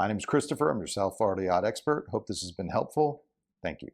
My name is Christopher. I'm your South Florida Yacht Expert. Hope this has been helpful. Thank you.